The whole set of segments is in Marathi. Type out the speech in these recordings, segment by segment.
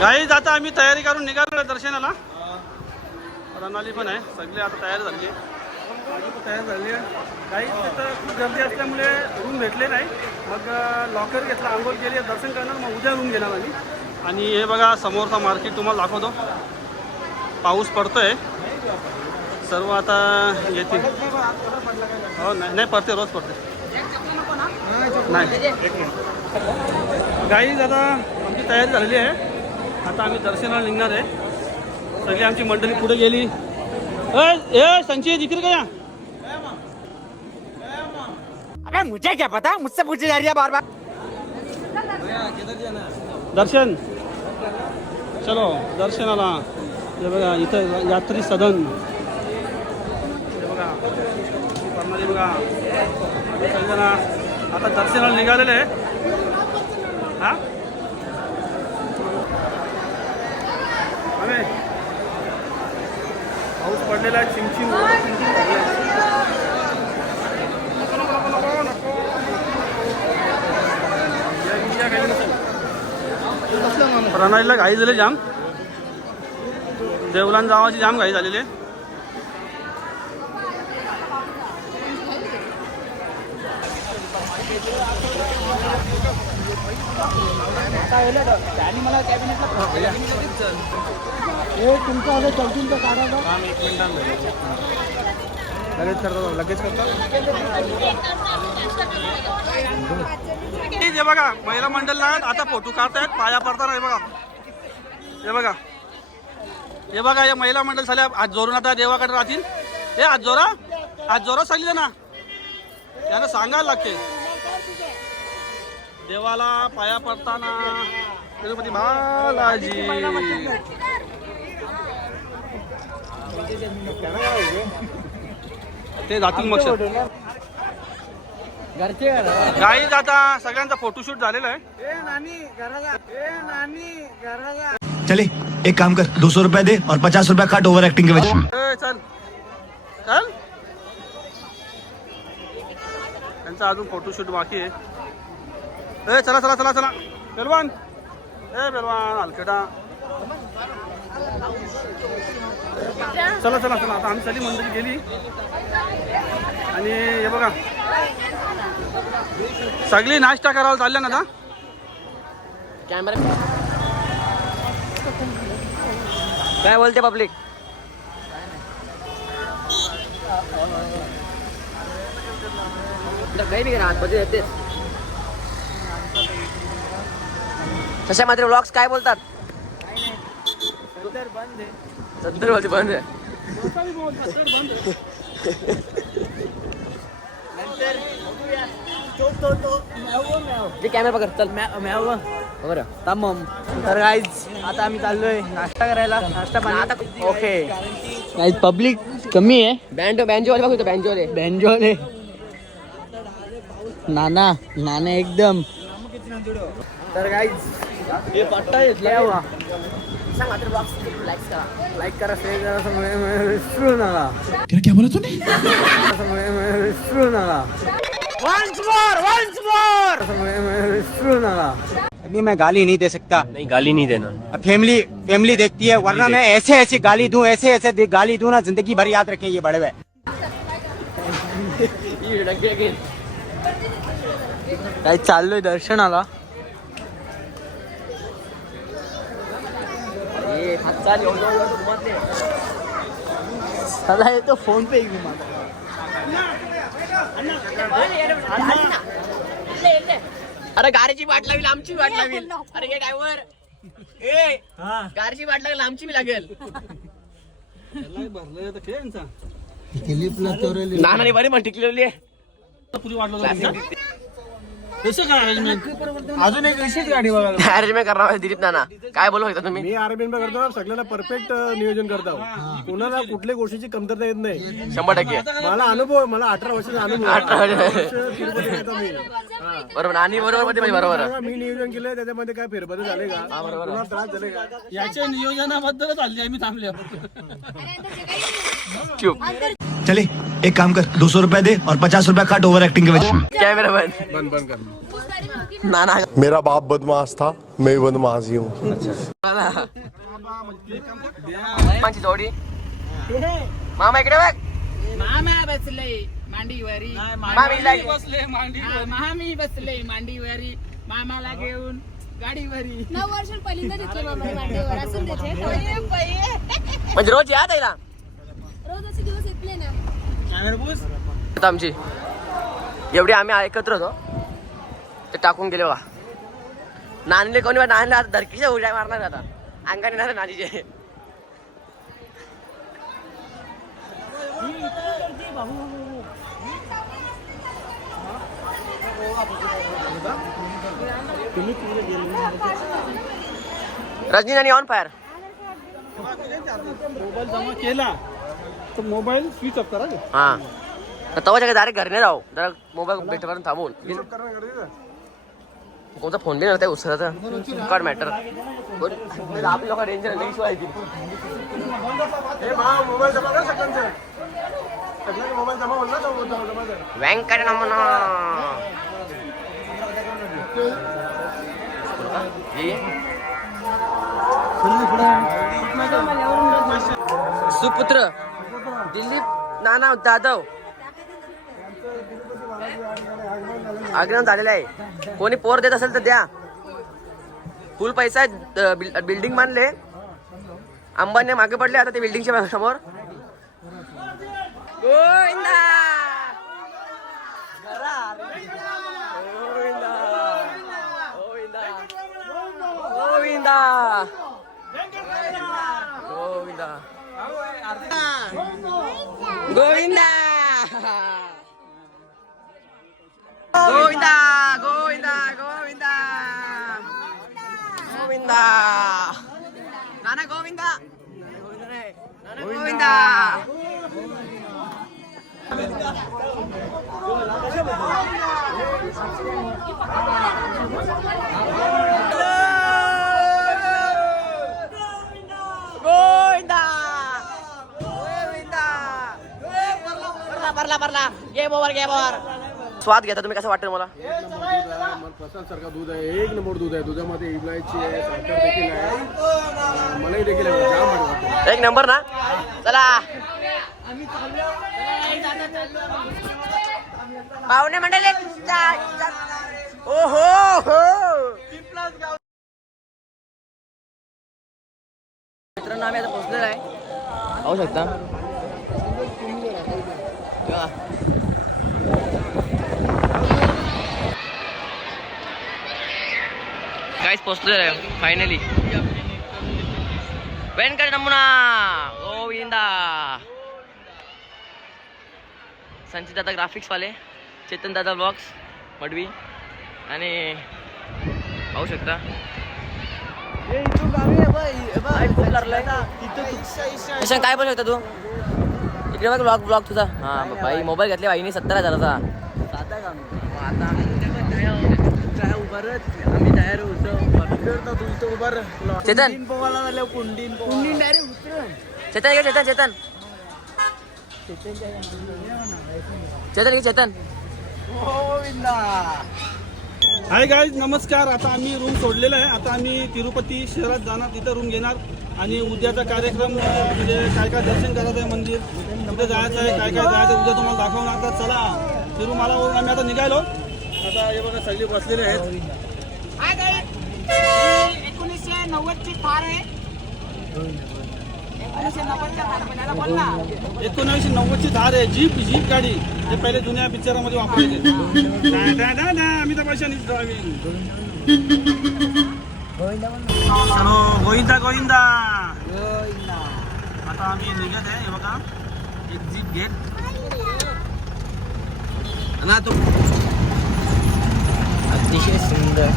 गाईज आता आम्ही तयारी करून निघालो दर्शनाला. रणाली पण आहे, सगळे आता तयार झाली आहे. माझी पण तयार झाली आहे. गाईज तिथं खूप गर्दी असल्यामुळे रूम भेटले नाही. मग लॉकर घेतला, आंघोळ केली, दर्शन करणार, मग उद्या रूम घेणार आम्ही. आणि हे बघा समोरचा मार्केट तुम्हाला दाखवतो. पाऊस पडतोय, सर्व आता येतील. हो नाही पडते, रोज पडते. नाही गाईज आता आमची तयारी झालेली आहे. आता आम्ही दर्शनाला निघणार आहे. सगळी आमची मंडळी पुढे गेली. ए संजय जिक्र गया. अबे मुझे क्या पता, मुझसे पूछी जा रही है बार बार. दर्शन चलो दर्शनाला. हे बघा इथं यात्री सदन. हे बघा प्रणाली बघा. सगळेजण आता दर्शनाला निघालेले आहे. हा अरे पाऊस पडलेला आहे. चिमचिम प्रणालीला घाई झाली जाम. देवलान जावाची जाम घाई झालेली आहे. लगेच करतो. हे बघा महिला मंडळला आता फोटो काढतायत, पाया पडताना. हे बघा हे बघा हे बघा या महिला मंडळ झाल्या. आज जोरून आता देवाकडे राहतील. हे आज जोरा सांगितलं ना, त्यांना सांगायला लागते. देवाला पाया पडताना तिरुपती बालाजी. ते जातील मग. गाईज आता सगळ्यांचा फोटोशूट झालेला आहे. चले एक काम कर, 200 रुपया दे और 50 रुपया काट ओवर एक्टिंग के वजह. चल चल. त्यांचा अजून फोटोशूट बाकी आहे. चला चला चला चला बेलवान. बेलवान हलकेटा. चला चला चला. आता आम्ही सगळी मंडळी गेली. आणि हे बघा सगळी नाश्ता करायला चालल्या ना. आता कॅमेरा काय बोलते पब्लिक. काही नाही राहत मध्ये येते. तशा मात्र व्लॉग्स काय बोलतात. सत्तर बोलते बंद आहे. कॅमेरा पकड चल. बरं तमाम. तर गाईज आता आम्ही चाललोय नाश्ता करायला. नाश्ता पाणी आता ओके. गाईज पब्लिक कमी आहे. बँजोवाले बघतो. बँजोवाले नाना एकदम. तर गाईज हे पट्टा घेतला. लाईक करा, शेअर करा, विसरू नका. क्या बोला तूने? विसरू नका. विसरू नका. अभी मैं गाली नहीं दे सकता. नहीं गाली नहीं देना. फैमिली देखती है, वरना मैं ऐसे गाली दूं, ऐसे गाली दूं ना, जिंदगी भर याद रखें ये बड़े हुए. काय चाललोय दर्शनाला. चला येतो फोन पे. अरे गाडीची वाट लागेल, आमची वाट लागेल. अरे हे ड्रायव्हर गाडीची वाट लागेल, आमची बी लागेल. नाना बरी पण टिकलेली आहे. पुरी वाटलं अजून एक विशेष गाडी बघा. अरेंजमेंट करणार दिलीप नाना. काय बोलू शकता तुम्ही. मी अरेंजमेंट करतो, सगळ्याला परफेक्ट नियोजन करतो. कोणाला कुठल्या गोष्टीची कमतरता येत नाही. 100%. मला अनुभव, मला 18 वर्षाचा अनुभव. 18 बरोबर. आणि बरोबर मध्ये बरोबर. मी नियोजन केलंय, त्याच्यामध्ये काय फेरबदल झाले का, कोणाला त्रास झाले का, याच्या नियोजनाबद्दलच आली आम्ही थांबले. चुप. चले एक काम कर, 200 रुपया दे और 50 रुपया काट ओवर एक्टिंग के वजह. कॅमेरा बंद बंद कर. गाड़ी में होगी ना। ना मेरा बाप बदमाश था, मैं बदमाश ही हूँ. माझी जोडी मामा इकडे बघ. मामा बसले मांडीवरी मामी बसले मांडी मामी बसले मांडीवरी मामाला घेऊन गाडीवरी 9 वर्ष पहिल्यांदा घेतले मामा मांडीवर असून त्याचे म्हणजे रोज याद आहे ना रोज असे दिवस येतले ना. आता आमची एवढी आम्ही एकत्र होतो ते टाकून गेले बघा. नानीले कोणी नानीला आता धरकीच्या उड्या मारणार आता अंगाने ना नानीचे. रजनी नानी ऑन फायर. मोबाईल जमा केला तर मोबाईल स्विच ऑफ करा. हा तवा डायरेक्ट घरी नाही राहू जरा मोबाईल भेटपर्यंत थांबून. कोणता फोन नाही नव्हता उसराचा कार्ड मॅटर आपली लोक डेंजर व्यंकट नमना सुपुत्र दिलीप नाना जाधव आगमन झालेलं आहे. कोणी पोर देत असेल तर द्या. फुल पैसा बिल्डिंग बांधले. अंबानी मागे पडले आता ते बिल्डिंगच्या समोर. गोविंदा गोविंदा गोविंदा गोविंदा गोविंदा गोविंदा गोविंदा गोविंदा गोविंदा नाना गोविंदा गोविंदा गोविंदा भरला भरला गेम ओव्हर. स्वाद घेता तुम्ही कसं वाटतं मला. सारखा दूध आहे. 1 नंबर दूध आहे. दुधामध्ये इलायची आहे, साखर देखील आहे, मलाई देखील आहे. जाम भारी वाटतं. 1 नंबर ना. चला पाहुणे मंडळी ओहो हो मित्रांनो आम्ही आता पोहोचलेलो आहे. पाहू शकता गाइस पोहोचलेलो आहे फायनली. व्यंकट नमुना गोविंदा संचित दादा ग्राफिक्स वाले चेतन दादा ब्लॉग्स मडवी आणि पाहू शकता काय बोलू शकता तू इकडे बघ ब्लॉग ब्लॉग तुझा. हा भाई मोबाईल घेतले बाईने 70,000चा. चेतन चेतन घे चेतन चेतन चेतन घे चेतन. हाय गाईज नमस्कार. आता आम्ही रूम सोडलेला आहे. आता आम्ही तिरुपती शहरात जाणार, तिथं रूम घेणार आणि उद्याचा कार्यक्रम म्हणजे काय काय दर्शन करायचं आहे, मंदिर कुठे जायचं आहे, काय काय जायचं उद्या तुम्हाला दाखवणार. तर चला तिरुमालावरून आम्ही आता निघालो. आता हे बघा सगळे बसलेले आहेत. 1990ची थार आहे. 1990ची धार आहे. जीप गाडी जे पहिले जुन्या पिक्चरामध्ये वापरायचे. आम्ही तर पैशाने गोविंदा गोविंदा. आता आम्ही निघत आहे. हे बघा एक्झिट गेट ना. तो अतिशय सुंदर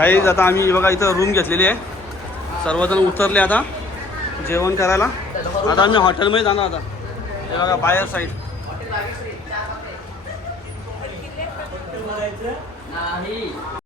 गाईज आता आम्ही बघा इथं रूम घेतलेली आहे. सर्वजण उतरले आता जेवण करायला. आता आम्ही हॉटेलमध्ये जाणार आता. हे बघा बाहेर साईड. नाही